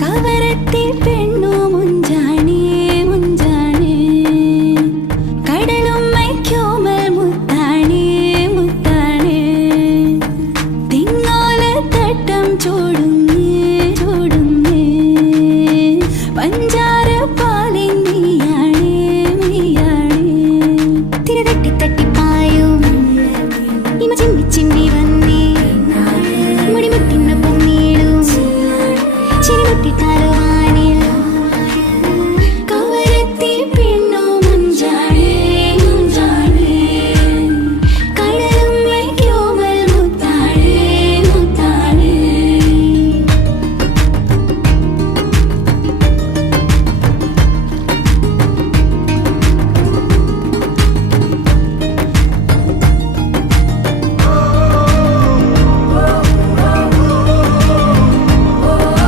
കവരത്തി പെണ്ണു മുഞ്ചാണേ മുഞ്ചാണേ കടലും മൈക്കോമൽ മുത്താണേ മുത്താണേ തിങ്ങോല തട്ടം ചോടുന്നേ ചോടുന്നേ പഞ്ചാര പാലിൻ നീയാണേ നീയാണേ തിരതട്ടി തട്ടിപ്പായും ഇമ ചിമ്മി ചിമ്മി വന്നേ മുടിമുത്തിനൊപ്പം നീളും ചിരിമുട്ടിട്ടാലോ